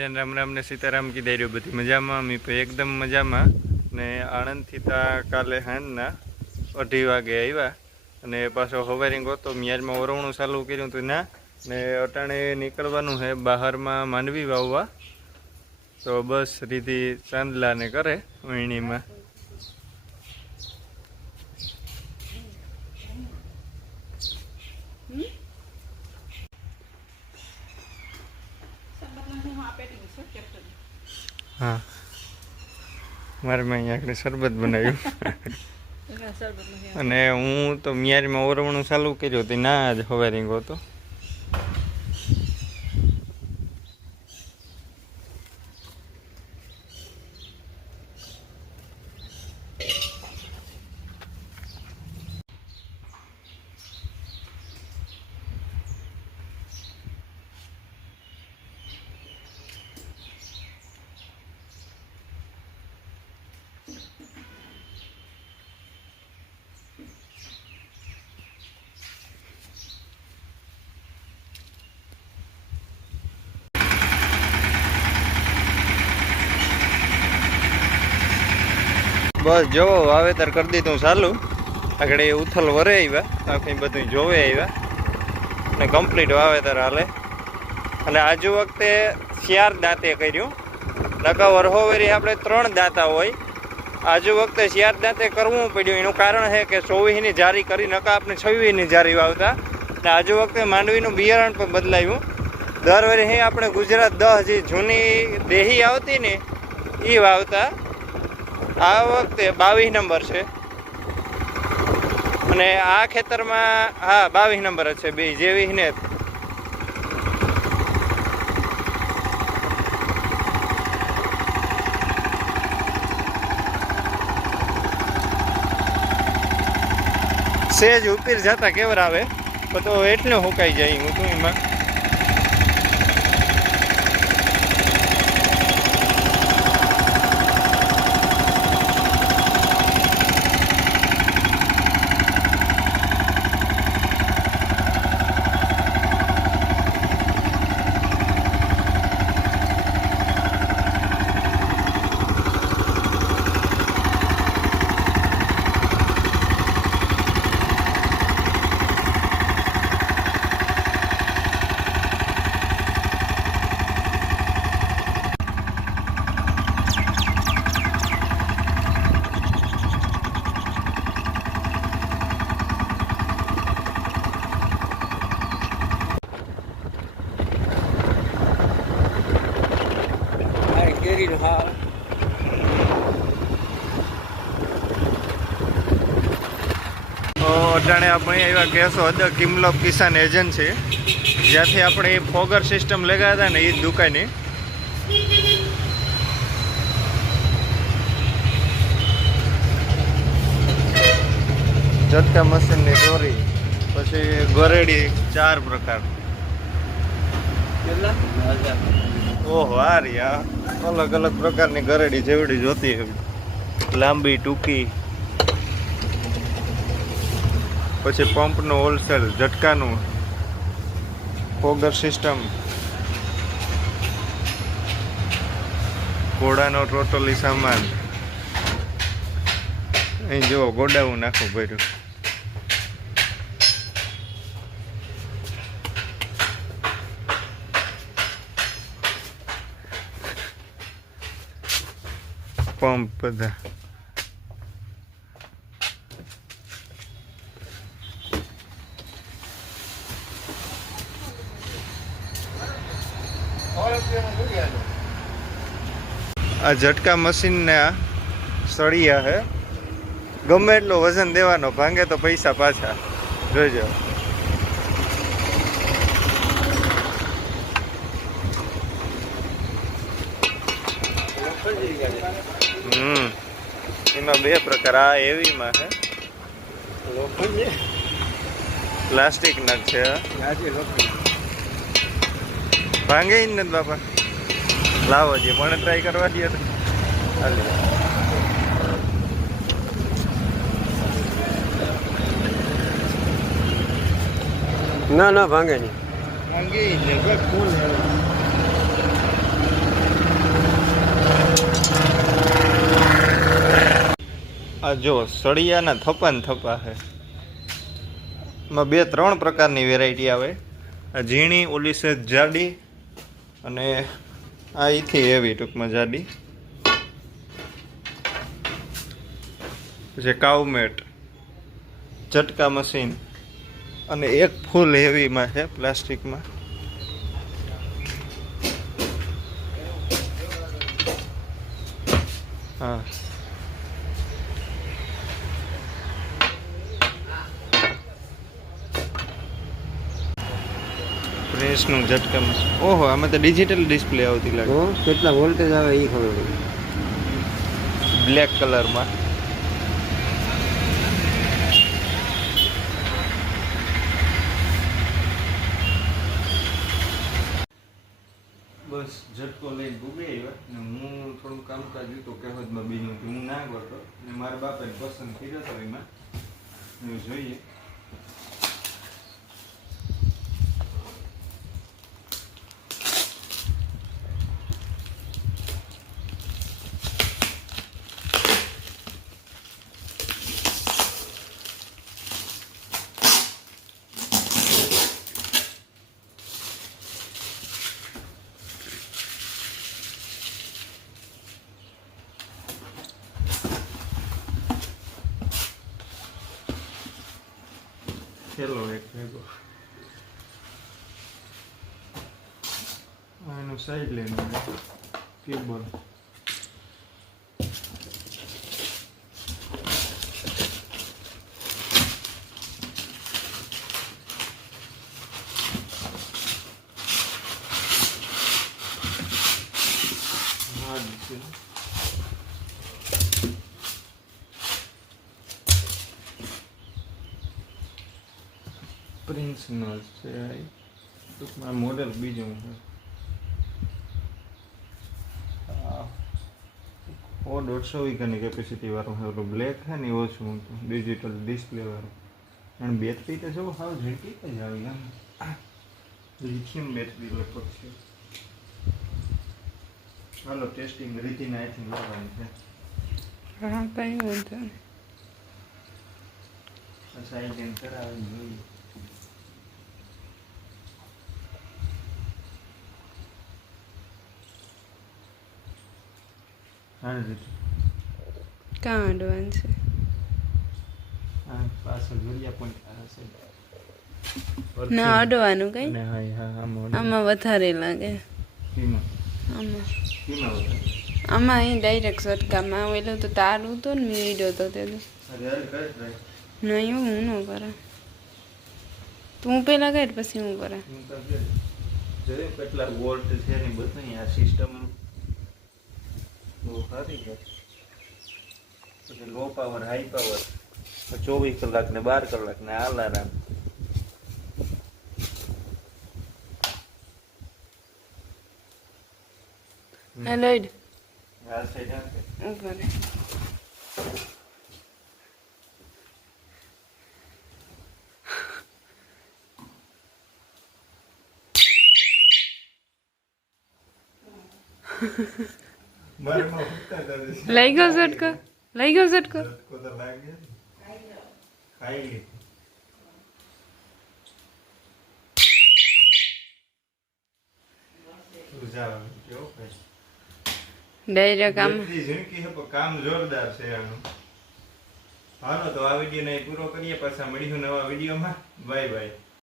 બધાને રામ રામ ને સીતારામ કીધા રહ્યો બધી મજામાં મી ભાઈ એકદમ મજામાં ને આણંદથી તા કાલે હાંજના 2:30 વાગે આવ્યા અને પાછો હવારિંગ હતો મ્યારમાં ઓરવણું ચાલુ કર્યું હતું ના ને અટાણે નીકળવાનું છે બહારમાં માંડવી વાવવા તો બસ રીધી ચાંદલા ને કરે વણીમાં हाँ मारे मैं यहाँ शरबत बनाव्યું અને હું તો મિયારીમાં ઓરવણું ચાલુ કર્યું હતું ના જ હવારિંગ હતો बस जो वावेतर कर दीधुं चालू आगे उथल वरे आव्या आखी बधुं जोवे आव्या ने कम्प्लीट वावेतर हाले अने आज वखते 4 दांते कर्युं नका वरहोवेरी आपणे 3 दांता होय आज वखते 4 दांते करवुं पड्युं एनुं कारण है कि 24 ની जारी करी नका आपणे 26 ની जारी वावता ने आज वखते मांडवीनुं बियारण पण बदलाव्युं दर वरे आपणे गुजरात 10 जे जूनी देही आवती ने ई वावता आ वखते 22 नंबर है अने आ खेतर में हाँ 22 नंबर है बे जेवी ने सेज ऊपर जाता केवर आवे तो एटले हुकाई जाए हूँ तो एम अटाणे अपने आव्या केसो हद किमलप किसान एजन्सी ज्यांथी अपने फोगर सिस्टम लगाया था ने ई दुकाने झटका मशीन ने दोरी पछी गरेडी 4 प्रकार ओहो आ रही अलग अलग प्रकार की गरेडी जेवड़ी जोती है लांबी टूकी पछी पंप नो होलसेल झटका नु फोगर सिस्टम घोड़ा नो टोटली सामान अहीं जो गोडाऊ नाखो भर्यु पंप बधा आ झटका मशीन ने सड़िया है गमे एटलो वजन देवानो भांगे तो पैसा पाछा जोजो एमां 2 प्रकार आ एवी में है प्लास्टिक ना छे भांगे ही नहीं बापा लावो जी मैंने ट्राई करवा दिया ना ना भांगे नहीं भांगे ही नहीं फूल है આ જો સળિયાના થપ્પા ને થપ્પા છે. એમાં 2-3 પ્રકારની વેરાયટી આવે. આ ઝીણી, ઓલી છે જાડી, અને આ ઈથી એવી ટૂંકમાં જાડી. પછી કાઉમેટ, ઝટકા મશીન, અને એક ફૂલ હેવીમાં છે પ્લાસ્ટિકમાં. હા, પ્રેસનું ઝટકા મશીન. ઓહો, આમાં તો ડિજિટલ ડિસ્પ્લે આવતી લાગે. તો કેટલા વોલ્ટેજ આવે એ ખબર પડી. બ્લેક કલરમાં. બસ ઝટકો લઈને ભૂગી આવ્યા ને હું થોડું કામકાજ હતું કહેવતમાં બીજું હું ના કરતો ને મારા બાપાએ પસંદ કર્યો હતો એમાં જોઈએ. ખેલો એક ભેગો એનું સાઈડ લઈને કેબલ. પ્રિન્સ નો છે ટૂંકમાં મોડેલ બીજું છે. 150 વીઘાની કેપેસિટી વાળું છે. ઓલું બ્લેક છે ને ઓછું હતું, ડિજિટલ ડિસ્પ્લે વાળું. અને બેટરી તો જો હાવ ઝડપી જ આવી આમ લિથિયમ બેટરી લગભગ છે. હાલો ટેસ્ટિંગ રીતિને આઈ થિંક લાવવાની છે. હા, કઈ વાંધો નહીં. સાઈડ કરાવી જોઈએ. હા જીતું કાં અડવાન્સ છે? હા, પાછળ જોડિયા પોઈન્ટ હશે ના અડવાનું કઈ ને. હા હા, આમાં વધારે લાગે. કીમાં આમાં વધારે. આમાં અહીં ડાયરેક્ટ ઝટકામાં આવેલું તો તારું તો ને મીડો તો તે અરે કરે ટ્રાય. નહીં હું ન કરા. તું પેલા કર પછી હું કરા. હું તો જોયું કેટલા વોલ્ટ છે ને બધું. આ સિસ્ટમ બહુ સારી છે. પછી લો પાવર, હાઈ પાવર, 24 કલાક ને 12 કલાક ને અલાર્મ. લોઈડ આ સાઈડ આપે. ઉપર મારમાં ફૂટતા કરે છે. લઈ ગયો ઝટકો, લઈ ગયો ઝટકો. ઝટકો તો લાગે. ખાઈ લે. ડાયરેક્ટ આમ ઝીણકી છે પણ કામ જોરદાર છે આનું. હાલો તો આ વિડીયો ને પૂરો કરીએ, પાછા મળીશું નવા વિડીયોમાં. Bye bye.